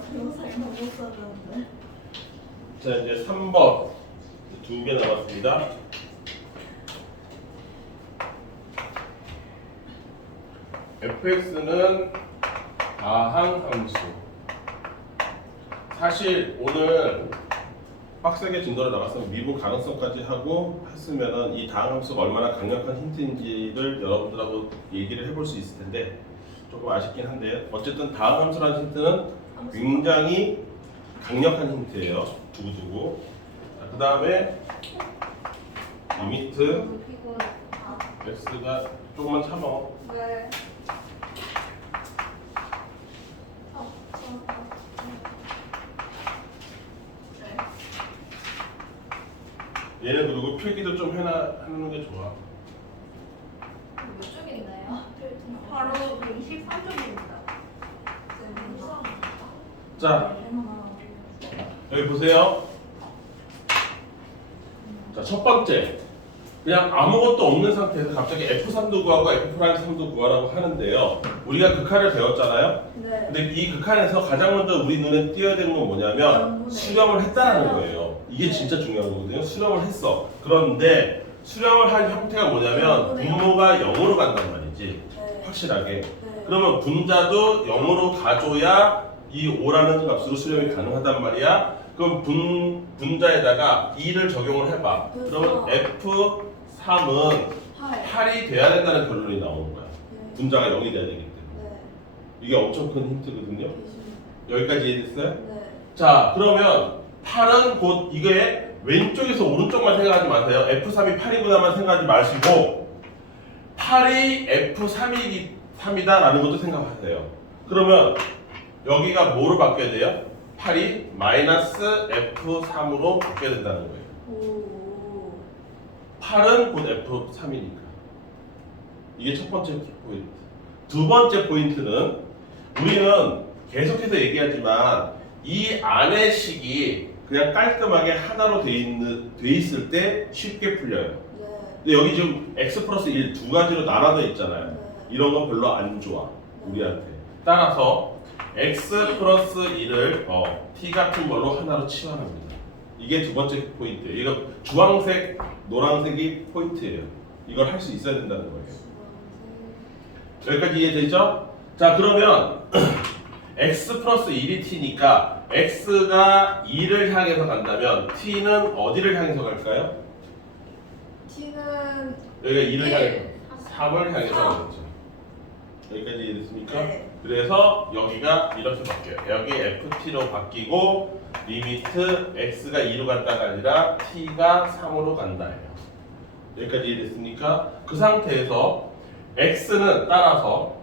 동영상에 못 썼는데. 자, 이제 3번 2개 남았습니다. fx는 다항함수. 사실 오늘 빡세게 진도를 나갔으면 미분 가능성까지 하고 했으면은 이 다항함수가 얼마나 강력한 힌트인지를 여러분들하고 얘기를 해볼 수 있을 텐데 조금 아쉽긴 한데 어쨌든 다항함수라는 힌트는 굉장히 강력한 힌트예요. 두고두고. 그 다음에 리미트 너무 피곤해. x가 조금만 참어. 네. 얘는 그리고 필기도 좀 해놓는 게 좋아. 몇 쪽인데요? 바로 23쪽입니다. 자, 여기 보세요. 자, 첫 번째. 그냥 아무것도 없는 상태에서 갑자기 F3도 구하고 F'3도 구하라고 하는데요. 우리가 극한을 배웠잖아요. 네. 근데 이 극한에서 가장 먼저 우리 눈에 띄어야 되는 건 뭐냐면 수렴을 했다는 거예요. 이게 진짜 중요한 거거든요. 수렴을 했어. 그런데 수렴을 한 형태가 뭐냐면 분모가 0으로 간단 말이지. 네. 확실하게. 네. 그러면 분자도 0으로 가줘야 이 5라는 값으로 수렴이 가능하단 말이야. 그럼 분자에다가 2를 적용을 해봐. 그러면 F3은 8이 돼야 된다는 결론이 나오는 거야. 분자가 0이 돼야 되기 때문에. 네. 이게 엄청 큰 힌트거든요. 여기까지 이해됐어요? 네. 자, 그러면 8은 곧 이게 왼쪽에서 오른쪽만 생각하지 마세요. F3이 8이구나만 생각하지 마시고 8이 F3이다라는 것도 생각하세요. 그러면 여기가 뭐로 바뀌어야 돼요? 8이 마이너스 F3으로 바뀌어야 된다는 거예요. 오. 8은 곧 F3이니까. 이게 첫 번째 포인트. 두 번째 포인트는 우리는 계속해서 얘기하지만 이 안의 식이 그냥 깔끔하게 하나로 돼 있을 때 쉽게 풀려요. 네. 근데 여기 지금 x 플러스 1 두 가지로 나눠져 있잖아요. 네. 이런 거 별로 안 좋아. 우리한테. 따라서 x 플러스 1을 t 같은 걸로 하나로 치환합니다. 이게 두 번째 포인트예요. 이거 주황색, 노란색이 포인트예요. 이걸 할 수 있어야 된다는 거예요. 여기까지 이해되죠? 자, 그러면 x 플러스 1이 t니까 x가 2를 향해서 간다면 t는 어디를 향해서 갈까요? T는 여기가 2를 향해서 1, 3을 향해서 삼. 가겠죠. 여기까지 이해됐습니까? 네. 그래서 여기가 이렇게 바뀌어요. 여기 ft로 바뀌고 리미트 x가 2로 간다가 아니라 t가 3으로 간다예요. 여기까지 이해됐습니까? 그 상태에서 x는 따라서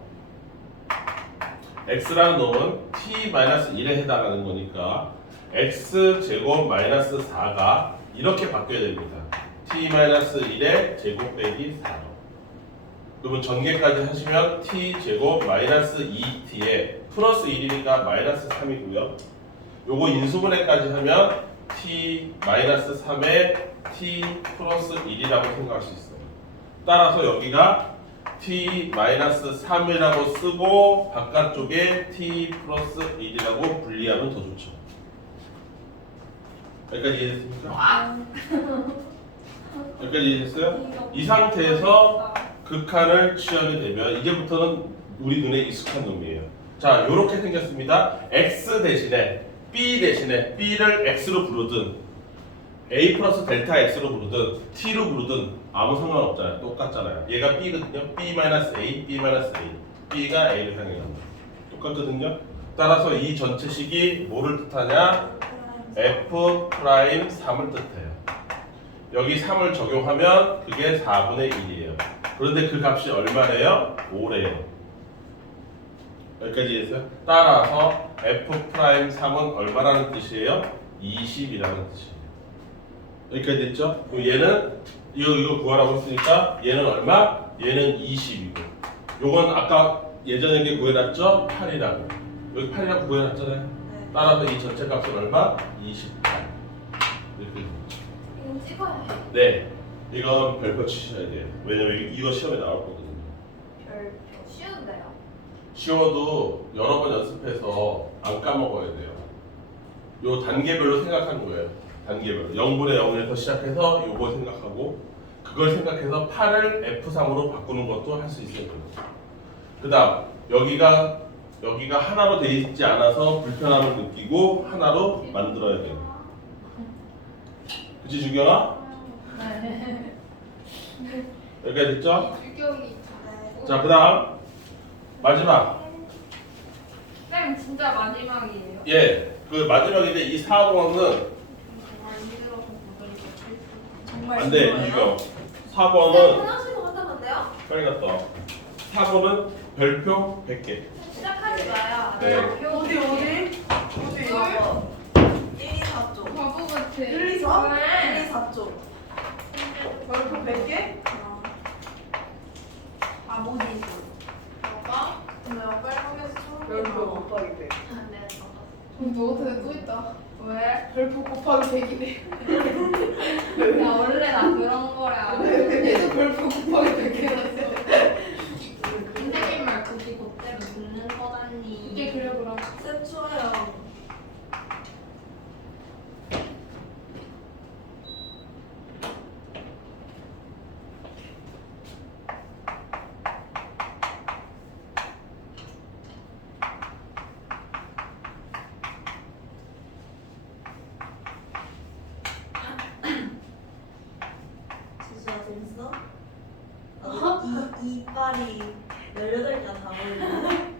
x라는 놈은 t-1에 해당하는 거니까 x 제곱 마이너스 4가 이렇게 바뀌어야 됩니다. t-1의 제곱 빼기 4로. 그러면 전개까지 하시면 t 제곱 마이너스 2t에 플러스 1이니까 마이너스 3이고요. 요거 인수분해까지 하면 t 마이너스 3에 t 플러스 1이라고 생각할 수 있어요. 따라서 여기가 t 마이너스 3이라고 쓰고 바깥쪽에 t 플러스 1이라고 분리하면 더 좋죠. 여기까지 이해됐습니까? 여기까지 이해됐어요? 이 상태에서 극한을 취하게 되면 이제부터는 우리 눈에 익숙한 놈이에요. 자, 요렇게 생겼습니다. x 대신에 b 대신에 b를 x로 부르든 a 플러스 델타 x로 부르든 t로 부르든 아무 상관없잖아요. 똑같잖아요. 얘가 b거든요. b 마이너스 a, b 마이너스 a, b가 a를 향해 간다. 똑같거든요. 따라서 이 전체 식이 뭐를 뜻하냐? f 프라임 3을 뜻해요. 여기 3을 적용하면 그게 4분의 1이에요. 그런데 그 값이 얼마래요? 5래요. 여기까지 이해했어요? 따라서 f'3은 얼마라는 뜻이에요? 20이라는 뜻이에요. 여기까지 됐죠? 그럼 얘는 이거 구하라고 했으니까 얘는 얼마? 얘는 20이고 요건 아까 예전에 게 구해놨죠? 8이라고. 여기 8이라고 구해놨잖아요. 네. 따라서 이 전체 값은 얼마? 28. 이렇게 되죠. 이건 찍어야 해. 네, 이건 별표 치셔야 돼요. 왜냐면 이거 시험에 나올 거거든요. 별표 쉬운데요? 쉬워도 여러 번 연습해서 안 까먹어야 돼요. 요 단계별로 생각하는 거예요. 단계별로 0분의 0에서 시작해서 요거 생각하고 그걸 생각해서 8을 F3으로 바꾸는 것도 할 수 있어요. 그 다음 여기가 하나로 돼 있지 않아서 불편함을 느끼고 하나로 만들어야 돼요. 그치 주경아? 네. 여기까지 됐죠? 유경이. 자 그 다음 마지막 쌤 진짜 마지막이에요. 예, 그 마지막인데 이 4번은 정말 힘들어서 도저히 정말 안돼 싫어요? 이거 4번은 화장실로 갔다 왔대요? 빨리 갔다 와. 4번은 별표 100개. 시작하지 마요. 네. 어디? 이거 1, 2, 4쪽 바보 같아. 1, 2, 4? 왜? 1, 2, 4쪽 별표 100개? 바보지 봐봐. 내가 빨간에서 처음 별표 곱하기 100. 아, 네. 너한테 또 있다. 왜? 별표 곱하기 100이네. 야 원래 나 그런 거야. 얘도 별표 곱하기 100이라서. 선생님 말 굳이 그대로 듣는 거다니. 이게 그래 그럼. 쌤 추워요 지수야 재밌어? 이빨이 18개가 다 보이네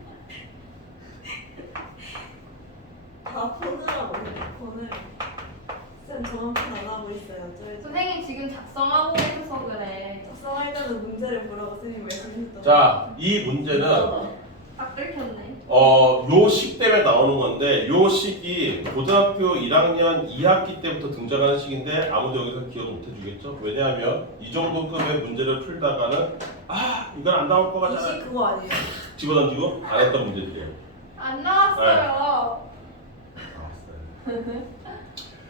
다 폰으라고 폰을 쌤 저만 폰 안 하고 있어요 저희 선생님 지금 작성하고 계셔서 그래. 작성할 때는 문제를 보라고 쌤이 말씀하셨던 자, 이 문제는 딱 들켰네. 요 식 때문에 나오는 건데 요 식이 고등학교 1학년 2학기 때부터 등장하는 식인데 아무도 여기서 기억 못 해주겠죠? 왜냐하면 이 정도 급의 문제를 풀다가는 이건 안 나올 것 같잖아. 혹시 그거 아니에요? 집어던지고 안 했던 문제들이에요. 안 나왔어요. 나왔어요.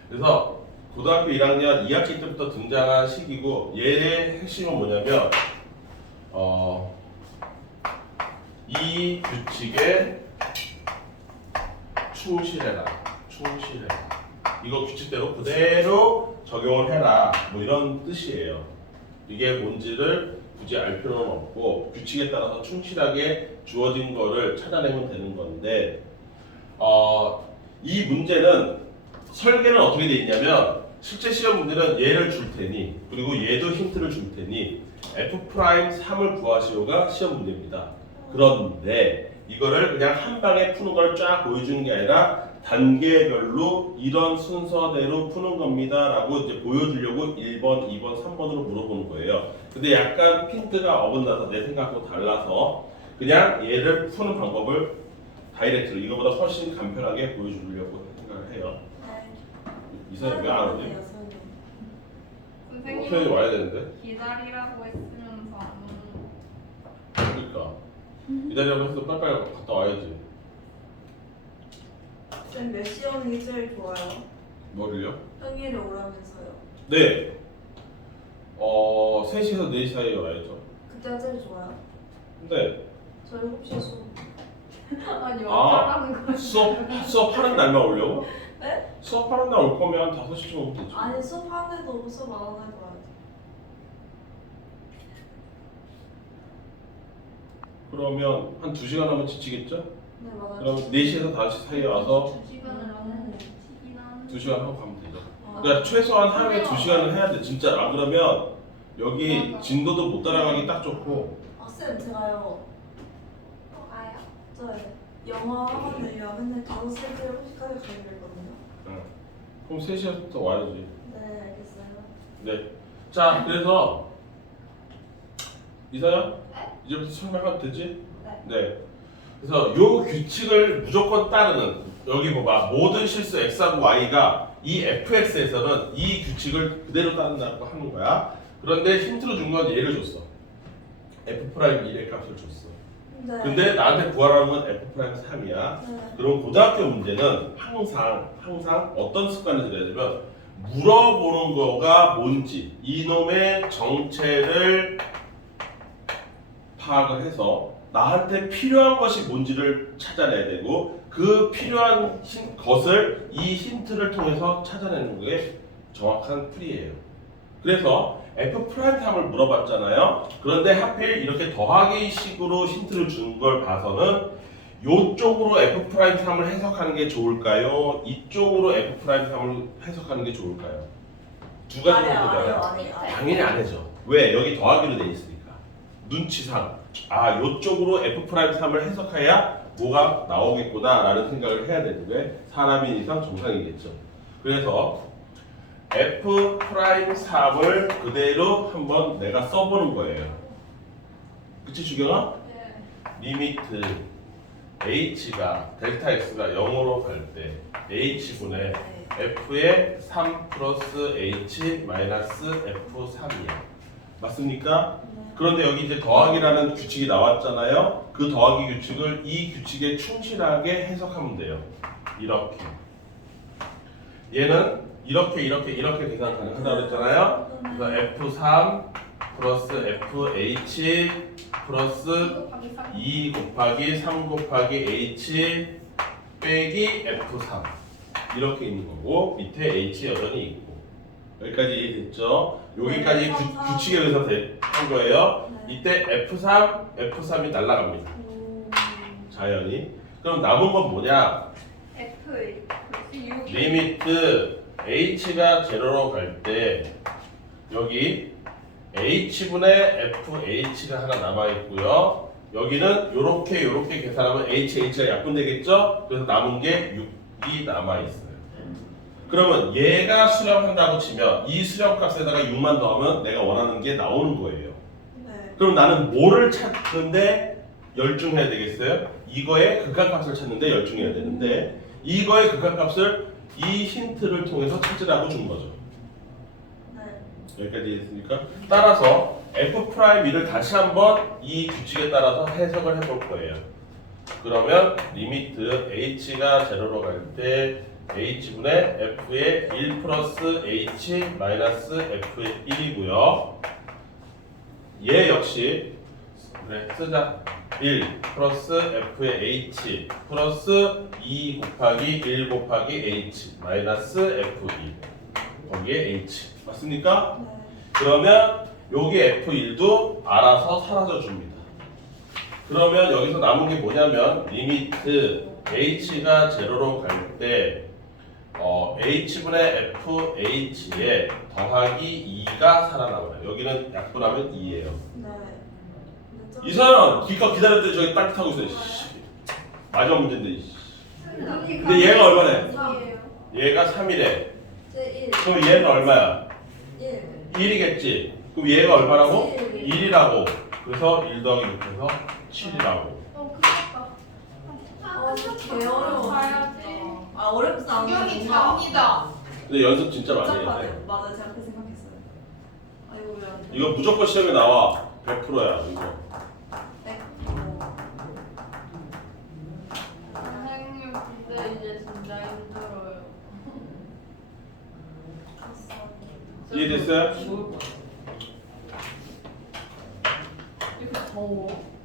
그래서 고등학교 1학년 2학기 때부터 등장한 식이고 얘의 핵심은 뭐냐면 이 규칙에 충실해라. 이거 규칙대로 그대로 적용을 해라. 뭐 이런 뜻이에요. 이게 뭔지를 굳이 알 필요는 없고 규칙에 따라서 충실하게 주어진 거를 찾아내면 되는 건데 이 문제는 설계는 어떻게 돼 있냐면 실제 시험 문제는 얘를 줄 테니 그리고 얘도 힌트를 줄 테니 F'3을 구하시오가 시험 문제입니다. 그런데 이거를 그냥 한 방에 푸는 걸 쫙 보여주는 게 아니라 단계별로 이런 순서대로 푸는 겁니다 라고 이제 보여주려고 1번, 2번, 3번으로 물어보는 거예요. 근데 약간 핀트가 어긋나서 내 생각하고 달라서 그냥 얘를 푸는 방법을 다이렉트로 이거보다 훨씬 간편하게 보여주려고 생각을 해요. 이사님 왜안 오지? 선생님 표현이 와야 되는데. 기다리라고 했으면서 안 오는. 그러니까 기다리라고 해서 빨리빨리 갔다 와야지. 쌤 몇 시에 오는 게 제일 좋아요? 뭐를요? 평일에 오라면서요 네. 3시에서 4시 사이에 와야죠. 그때가 제일 좋아요? 근데 저 7시에 수업 아니 아. 어쩌라는 거야. 수업하는 날만 오려고? 네? 수업하는 날 올 거면 5시쯤 오면 되지. 아니 수업 하는데도 오고 수업 안 하는데도 와야지 그러면 한 2시간 하면 지치겠죠? 네 맞아요 그럼 4시에서 5시 사이에 와서 2시간을 하는 튀긴 하는. 2시간 하고 가면 되죠. 아, 그러니까 최소한 하루에 2시간은 해야 돼. 진짜 안 그러면 여기 맞아. 진도도 못 따라가기 딱 좋고. 쌤 제가요 또 가요? 저 영어 학원을요 맨날 5시 7시까지 가기로 했거든요 그럼 3시부터 와야지. 네 알겠어요 네. 자, 그래서 이사야? 네? 이제부터 설명하면 되지? 네. 네. 그래서 요 규칙을 무조건 따르는 여기 봐봐 모든 실수 x하고 y가 이 fx에서는 이 규칙을 그대로 따른다고 하는 거야. 그런데 힌트로 준 건 얘를 줬어. f'1의 값을 줬어. 네. 근데 나한테 구하라는 건 f'3이야. 네. 그럼 고등학교 문제는 항상 어떤 습관을 들여야 되면 물어보는 거가 뭔지 이놈의 정체를 파악을 해서 나한테 필요한 것이 뭔지를 찾아내야 되고 그 필요한 것을 이 힌트를 통해서 찾아내는 게 정확한 풀이에요. 그래서 F'3을 물어봤잖아요. 그런데 하필 이렇게 더하기 식으로 힌트를 준 걸 봐서는 이쪽으로 F'3을 해석하는 게 좋을까요? 이쪽으로 F'3을 해석하는 게 좋을까요? 두 가지 선택이잖아요. 당연히 안 해죠. 왜? 여기 더하기로 돼 있으니까. 눈치상 이쪽으로 F'3을 해석해야 뭐가 나오겠구나 라는 생각을 해야 되는데 사람인 이상 정상이겠죠. 그래서 F'3을 그대로 한번 내가 써보는 거예요. 그치 주경아? 네. 리미트 h가 델타 x가 0으로 갈 때 h분의 f의 3 플러스 h 마이너스 f3이야. 맞습니까? 그런데 여기 이제 더하기라는 규칙이 나왔잖아요. 그 더하기 규칙을 이 규칙에 충실하게 해석하면 돼요. 이렇게. 얘는 이렇게 계산 가능하다고 그랬잖아요. 그래서 f3 플러스 fh 플러스 2 곱하기 3 곱하기 h 빼기 f3 이렇게 있는 거고 밑에 h 여전히 있고 여기까지 이해됐죠? 여기까지 규칙에 의해서 한 거예요. 이때 F3이 날아갑니다. 자연히. 그럼 남은 건 뭐냐? F 리미트 h가 제로로 갈 때 여기 h분의 fh가 하나 남아 있고요. 여기는 요렇게 계산하면 h가 약분되겠죠? 그래서 남은 게 6이 남아 있어요. 그러면 얘가 수렴한다고 치면 이 수렴값에다가 6만 더하면 내가 원하는 게 나오는 거예요. 그럼 나는 뭐를 찾는데 열중해야 되겠어요? 이거의 극한값을 찾는데 열중해야 되는데 이거의 극한값을 이 힌트를 통해서 찾으라고 준 거죠. 여기까지 이해했습니까? 따라서 F'2를 다시 한번 이 규칙에 따라서 해석을 해볼 거예요. 그러면 리미트 h가 제로로 갈 때 h분의 f의 1 플러스 h 마이너스 f의 1이고요. 얘 역시 그래 쓰자. 1 플러스 f의 h 플러스 2 곱하기 1 곱하기 h 마이너스 f2 거기에 h 맞습니까? 그러면 여기 F1도 알아서 사라져 줍니다. 그러면 여기서 남은 게 뭐냐면 리미트 h가 제로로 갈 때 h분의 fh에 더하기 2가 살아남아요. 여기는 약분하면 2예요. 이사람 기껏 기다렸더니 저기 딱 타고 있어요. 마지막 문제인데. 근데 얘가 얼마네? 3이에요. 얘가 3이래. 1. 그럼 얘는 얼마야? 1. 1이겠지. 그럼 얘가 얼마라고? 1. 1이라고. 그래서 1 더하기 6해서 7이라고. 끝났다. 개 어려워. 가야지. 어렵지 않아. 주경이 잡니다. 근데 연습 진짜 많이 해야 돼. 맞아, 제가 그렇게 생각했어요. 아이고 왜 안 돼? 이거 무조건 시험에 나와. 100%야 이거. 선생님 근데 이제 진짜 힘들어요. 이해됐어요? 이렇게 더워.